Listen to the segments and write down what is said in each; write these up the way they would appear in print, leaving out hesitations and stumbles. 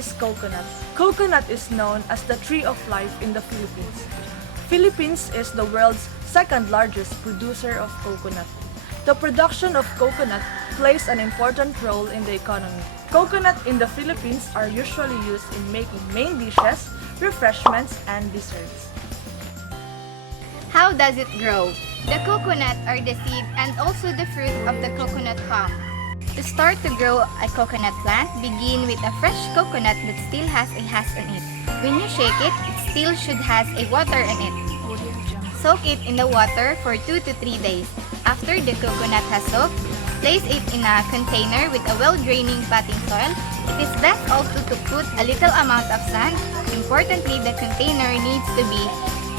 is coconut? Coconut is known as the tree of life in the Philippines. Philippines is the world's second largest producer of coconut. The production of coconut plays an important role in the economy. Coconut in the Philippines are usually used in making main dishes, refreshments, and desserts. How does it grow? The coconut are the seed and also the fruit of the coconut palm. To start to grow a coconut plant, begin with a fresh coconut that still has a husk on it. When you shake it, it still should has a water in it. Soak it in the water for 2 to 3 days. After the coconut has soaked, place it in a container with a well-draining potting soil. It is best also to put a little amount of sand. Importantly, the container needs to be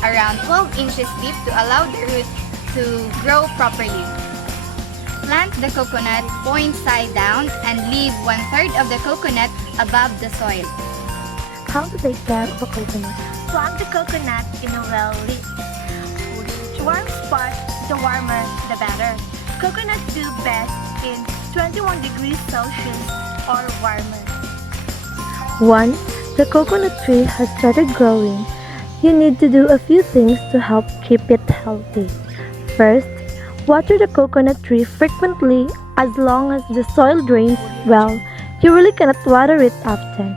around 12 inches deep to allow the root to grow properly. Plant the coconut point side down and leave 1/3 of the coconut above the soil. How to take care of a coconut? Plant the coconut in a well-lit, warm spot. The warmer, the better. Coconut do best in 21 degrees Celsius or warmer. Once the coconut tree has started growing, you need to do a few things to help keep it healthy. First, water the coconut tree frequently. As long as the soil drains well, you really cannot water it often.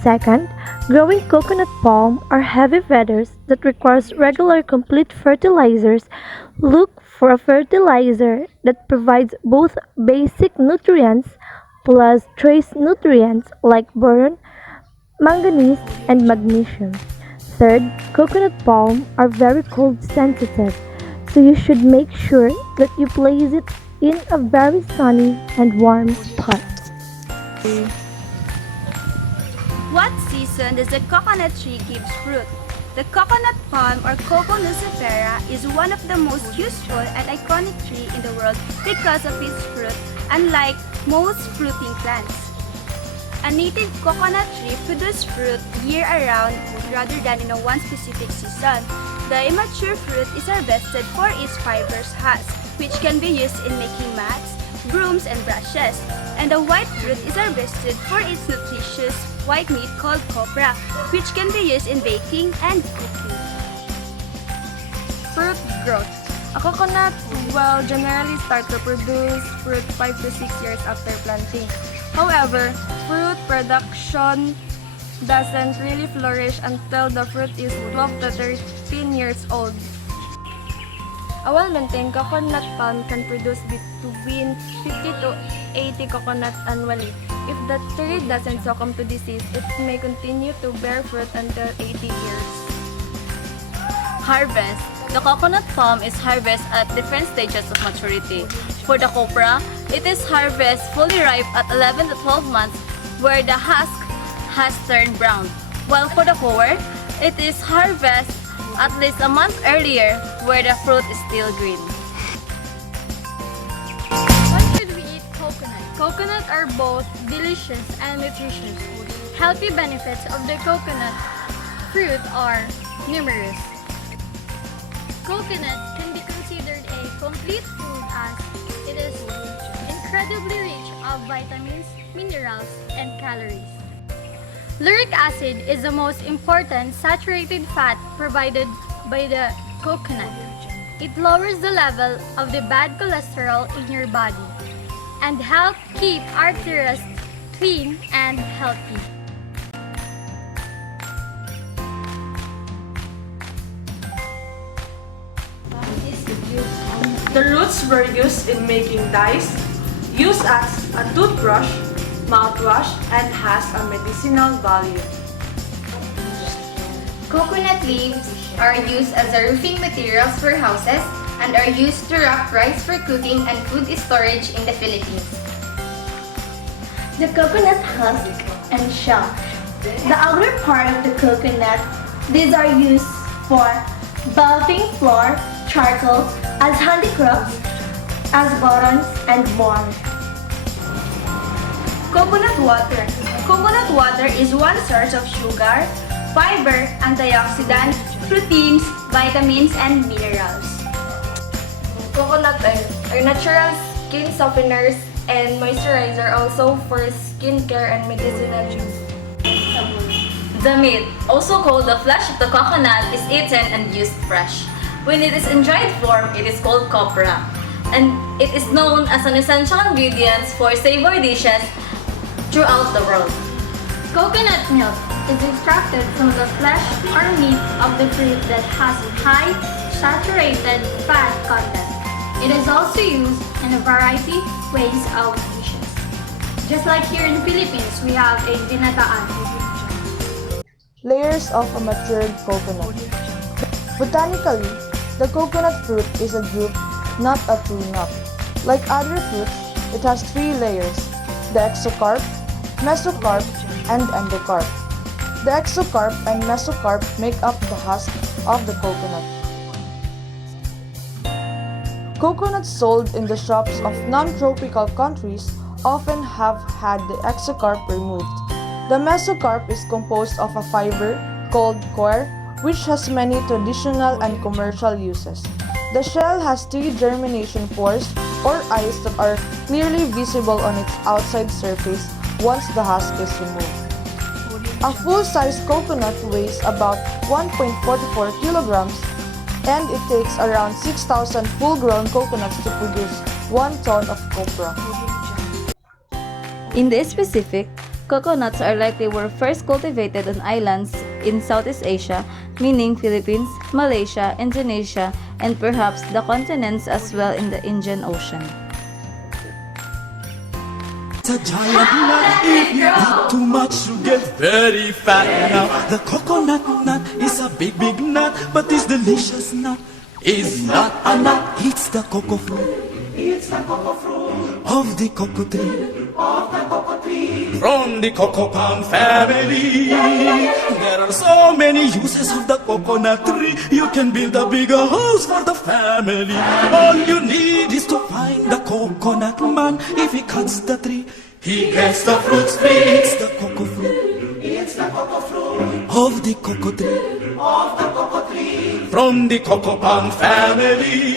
Second, growing coconut palm are heavy feathers that requires regular complete fertilizers. Look for a fertilizer that provides both basic nutrients plus trace nutrients like boron, manganese, and magnesium. Third, coconut palm are very cold sensitive, so you should make sure that you place it in a very sunny and warm spot. What season does the coconut tree gives fruit? The coconut palm or Coco nucifera is one of the most useful and iconic tree in the world because of its fruit, unlike most fruiting plants. A native coconut tree produces fruit year-round rather than in a one specific season. The immature fruit is harvested for its fibrous husk, which can be used in making mats, brooms, and brushes. And the white fruit is harvested for its nutritious white meat called copra, which can be used in baking and cooking. Fruit growth. A coconut will generally start to produce fruit 5 to 6 years after planting. However, fruit production doesn't really flourish until the fruit is 12 to 13 years old. A well-maintained coconut palm can produce between 50 to 80 coconuts annually. If the tree doesn't succumb to disease, it may continue to bear fruit until 80 years. Harvest. The coconut palm is harvested at different stages of maturity. For the copra, it is harvested fully ripe at 11 to 12 months where the husk has turned brown. While for the coir, it is harvested at least a month earlier where the fruit is still green. Why should we eat coconut? Coconut are both delicious and nutritious. Healthy benefits of the coconut fruit are numerous. Coconut can be considered a complete food as it is incredibly rich of vitamins, minerals, and calories. Lauric acid is the most important saturated fat provided by the coconut. It lowers the level of the bad cholesterol in your body and help keep arteries clean and healthy. The roots were used in making dyes, used as a toothbrush, mouthwash, and has a medicinal value. Coconut leaves are used as a roofing materials for houses and are used to wrap rice for cooking and food storage in the Philippines. The coconut husk and shell. The outer part of the coconut, these are used for buffing flour, charcoal, as handicrafts, as buttons, and more. Coconut water. Coconut water is one source of sugar, fiber, antioxidant, proteins, vitamins, and minerals. Coconut oil are natural skin softeners and moisturizer, also for skincare and medicinal use. The meat, also called the flesh of the coconut, is eaten and used fresh. When it is in dried form, it is called copra, and it is known as an essential ingredient for savory dishes throughout the world. Coconut milk is extracted from the flesh or meat of the fruit that has high saturated fat content. It is also used in a variety ways of dishes. Just like here in the Philippines, we have a ginataan. Layers of a matured coconut. Botanically, the coconut fruit is a drupe, not a true nut. Like other fruits, it has 3 layers: the exocarp, mesocarp, and endocarp. The exocarp and mesocarp make up the husk of the coconut. Coconuts sold in the shops of non-tropical countries often have had the exocarp removed. The mesocarp is composed of a fiber called coir, which has many traditional and commercial uses. The shell has 3 germination pores or eyes that are clearly visible on its outside surface once the husk is removed. A full-size coconut weighs about 1.44 kilograms, and it takes around 6,000 full-grown coconuts to produce 1 ton of copra. In the specific, coconuts are likely were first cultivated on islands in Southeast Asia, meaning Philippines, Malaysia, Indonesia, and perhaps the continents as well in the Indian Ocean. It's a giant nut. If you eat too much, you get very fat. Now the coconut nut is a big, big nut, but this delicious nut is not a nut. It's the cocoa fruit. It's the cocoa fruit of the cocoa tree. From the cocoa palm family, there are so many uses of the coconut tree. You can build a bigger house for the family. All you need is to find the coconut man. If he cuts the tree, he gets the fruits free. It's the cocoa fruit. It's the cocoa fruit of the cocoa tree. Of the cocoa tree. From the cocoa palm family.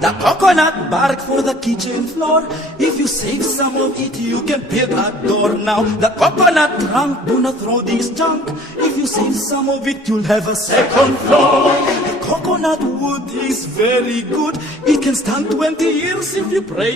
The coconut bark for the kitchen floor. If you save some of it, you can build a door. Now the coconut trunk, do not throw this junk. If you save some of it, you'll have a second floor. The coconut wood is very good. It can stand 20 years if you pray.